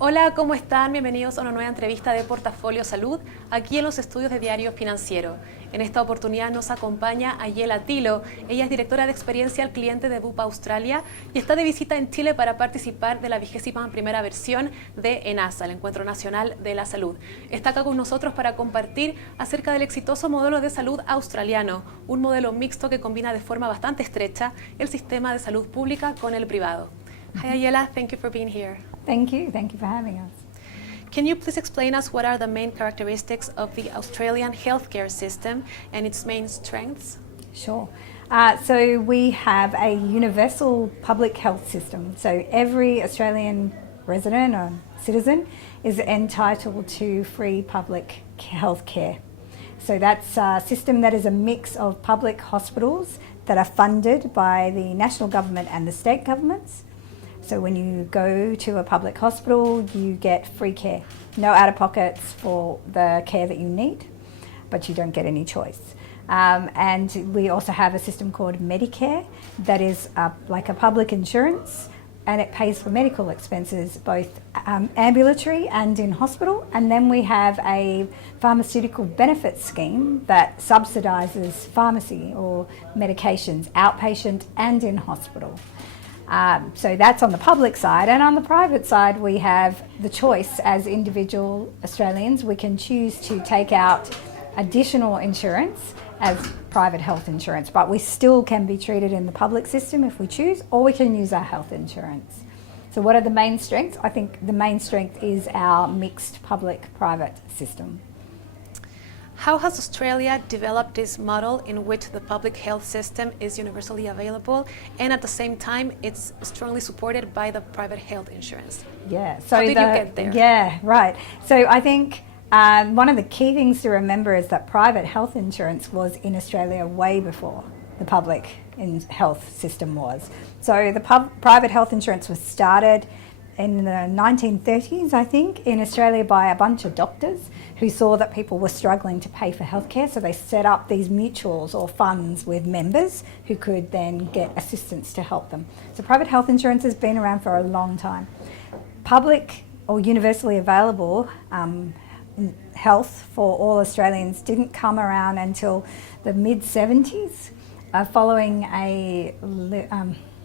Hola, ¿cómo están? Bienvenidos a una nueva entrevista de Portafolio Salud, aquí en los estudios de Diario Financiero. En esta oportunidad nos acompaña Ayela Thilo. Ella es directora de experiencia al cliente de Bupa Australia y está de visita en Chile para participar de la 21ª versión de ENASA, el Encuentro Nacional de la Salud. Está acá con nosotros para compartir acerca del exitoso modelo de salud australiano, un modelo mixto que combina de forma bastante estrecha el sistema de salud pública con el privado. Hi Ayela, thank you for being here. Thank you for having us. Can you please explain us what are the main characteristics of the Australian healthcare system and its main strengths? Sure. So we have a universal public health system. So every Australian resident or citizen is entitled to free public health care. So that's a system that is a mix of public hospitals that are funded by the national government and the state governments. So when you go to a public hospital, you get free care. No out-of-pockets for the care that you need, but you don't get any choice. And we also have a system called Medicare that is like a public insurance, and it pays for medical expenses, both ambulatory and in hospital. And then we have a pharmaceutical benefit scheme that subsidises pharmacy or medications, outpatient and in hospital. So that's on the public side, and on the private side we have the choice as individual Australians. We can choose to take out additional insurance as private health insurance, but we still can be treated in the public system if we choose, or we can use our health insurance. So what are the main strengths? I think the main strength is our mixed public-private system. How has Australia developed this model in which the public health system is universally available and at the same time it's strongly supported by the private health insurance? Yeah. So how did you get there? Yeah, right. So I think one of the key things to remember is that private health insurance was in Australia way before the public health system was. So the private health insurance was started in the 1930s, I think, in Australia by a bunch of doctors who saw that people were struggling to pay for healthcare, so they set up these mutuals or funds with members who could then get assistance to help them. So private health insurance has been around for a long time. Public or universally available health for all Australians didn't come around until the mid-70s, following a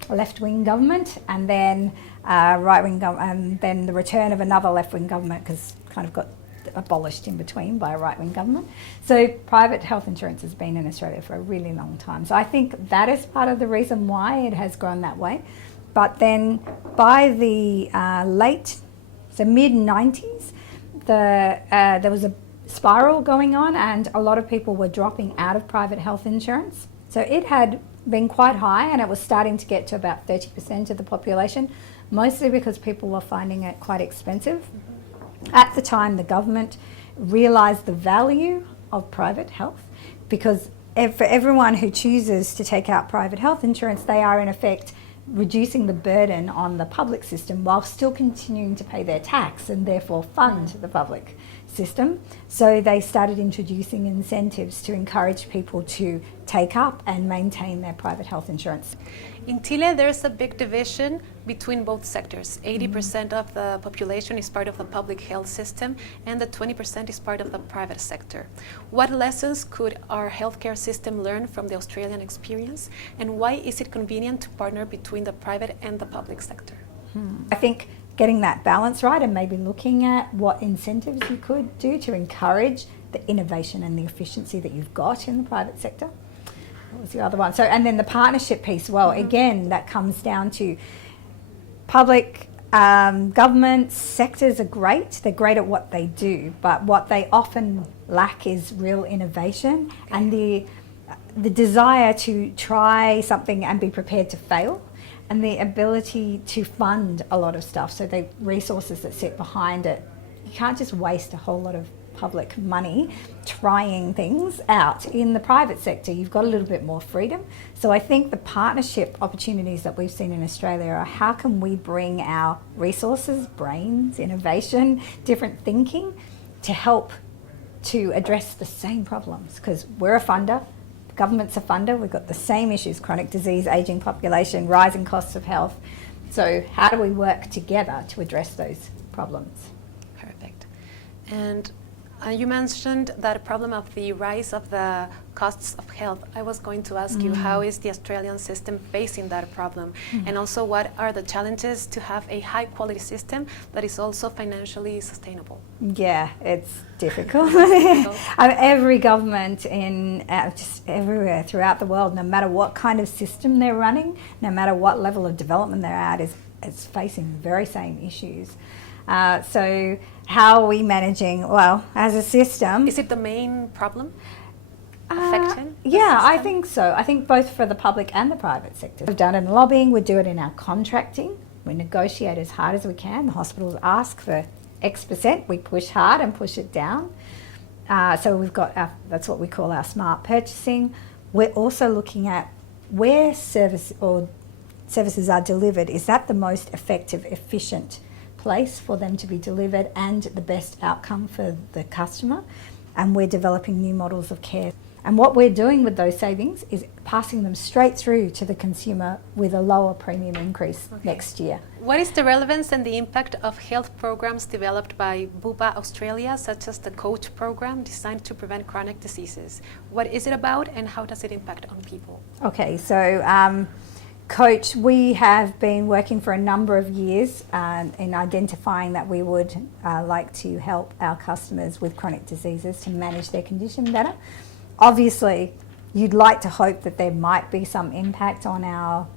left-wing government, and then right-wing and then the return of another left-wing government, because kind of got abolished in between by a right-wing government. So private health insurance has been in Australia for a really long time. So I think that is part of the reason why it has grown that way. But then by the mid-90s, there was a spiral going on, and a lot of people were dropping out of private health insurance. So it had been quite high, and it was starting to get to about 30% of the population, mostly because people were finding it quite expensive. At the time, the government realised the value of private health, because for everyone who chooses to take out private health insurance, they are in effect reducing the burden on the public system while still continuing to pay their tax and therefore fund the public system. So they started introducing incentives to encourage people to take up and maintain their private health insurance. In Chile, there's a big division between both sectors. 80% of the population is part of the public health system, and the 20% is part of the private sector. What lessons could our healthcare system learn from the Australian experience, and why is it convenient to partner between the private and the public sector? I think getting that balance right, and maybe looking at what incentives you could do to encourage the innovation and the efficiency that you've got in the private sector. What was the other one? So, and then the partnership piece, well, again, that comes down to public government sectors are great. They're great at what they do, but what they often lack is real innovation and the desire to try something and be prepared to fail, and the ability to fund a lot of stuff. So the resources that sit behind it, you can't just waste a whole lot of public money trying things out. In the private sector, you've got a little bit more freedom. So I think the partnership opportunities that we've seen in Australia are how can we bring our resources, brains, innovation, different thinking to help to address the same problems, because we're a funder, government's a funder, we've got the same issues: chronic disease, ageing population, rising costs of health. So how do we work together to address those problems. Perfect. And you mentioned that problem of the rise of the costs of health. I was going to ask you, how is the Australian system facing that problem? And also, what are the challenges to have a high quality system that is also financially sustainable? Yeah, it's difficult. Every government in just everywhere throughout the world, no matter what kind of system they're running, no matter what level of development they're at, is facing the very same issues. So how are we managing, well, as a system? Is it the main problem affecting the Yeah, system? I think so. I think both for the public and the private sector. We've done it in lobbying, we do it in our contracting. We negotiate as hard as we can. The hospitals ask for X%, we push hard and push it down. So we've got that's what we call our smart purchasing. We're also looking at where services are delivered. Is that the most effective, efficient place for them to be delivered and the best outcome for the customer? And we're developing new models of care. And what we're doing with those savings is passing them straight through to the consumer with a lower premium increase next year. What is the relevance and the impact of health programs developed by Bupa Australia, such as the COACH program designed to prevent chronic diseases? What is it about and how does it impact on people? Okay, so COACH, we have been working for a number of years in identifying that we would like to help our customers with chronic diseases to manage their condition better. Obviously, you'd like to hope that there might be some impact on our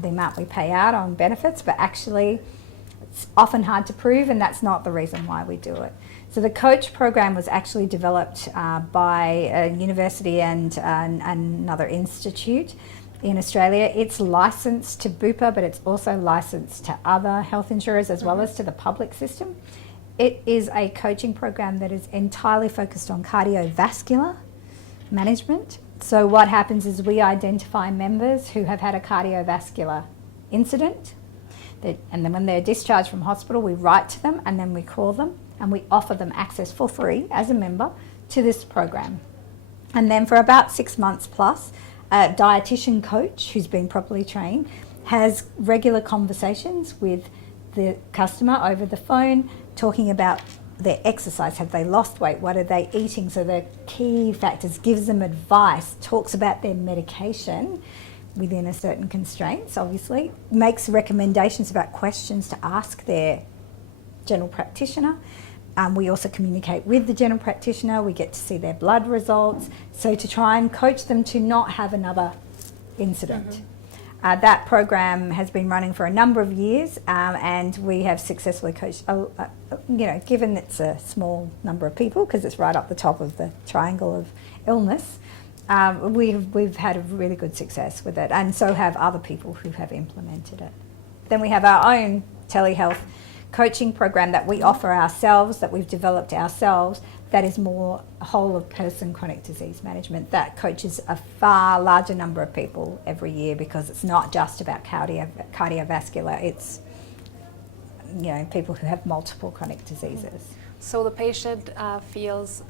the amount we pay out on benefits, but actually it's often hard to prove, and that's not the reason why we do it. So the COACH program was actually developed by a university and another institute in Australia. It's licensed to Bupa, but it's also licensed to other health insurers as well as to the public system. It is a coaching program that is entirely focused on cardiovascular management. So what happens is we identify members who have had a cardiovascular incident, and then when they're discharged from hospital, we write to them and then we call them and we offer them access for free as a member to this program. And then for about 6 months plus, a dietitian coach who's been properly trained has regular conversations with the customer over the phone, talking about their exercise. Have they lost weight? What are they eating? So the key factors, gives them advice, talks about their medication within a certain constraints, obviously, makes recommendations about questions to ask their general practitioner. We also communicate with the general practitioner. We get to see their blood results. So to try and coach them to not have another incident. That program has been running for a number of years, and we have successfully coached, given it's a small number of people, because it's right up the top of the triangle of illness, we've had a really good success with it, and so have other people who have implemented it. Then we have our own telehealth coaching program that we offer ourselves, that we've developed ourselves, that is more whole of person chronic disease management. That coaches a far larger number of people every year, because it's not just about cardiovascular, it's people who have multiple chronic diseases. So the patient feels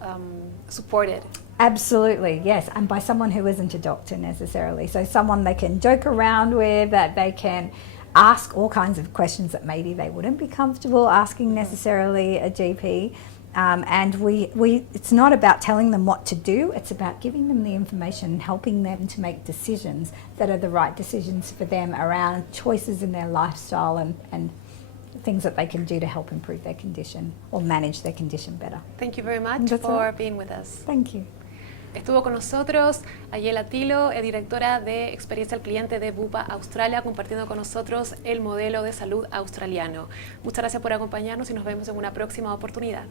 supported. Absolutely, yes, and by someone who isn't a doctor necessarily. So someone they can joke around with, that they can ask all kinds of questions that maybe they wouldn't be comfortable asking necessarily a GP. And it's not about telling them what to do, it's about giving them the information, helping them to make decisions that are the right decisions for them around choices in their lifestyle and things that they can do to help improve their condition or manage their condition better. Thank you very much for being with us. Thank you. Estuvo con nosotros Ayela Thilo, directora de experiencia al cliente de Bupa Australia, compartiendo con nosotros el modelo de salud australiano. Muchas gracias por acompañarnos y nos vemos en una próxima oportunidad.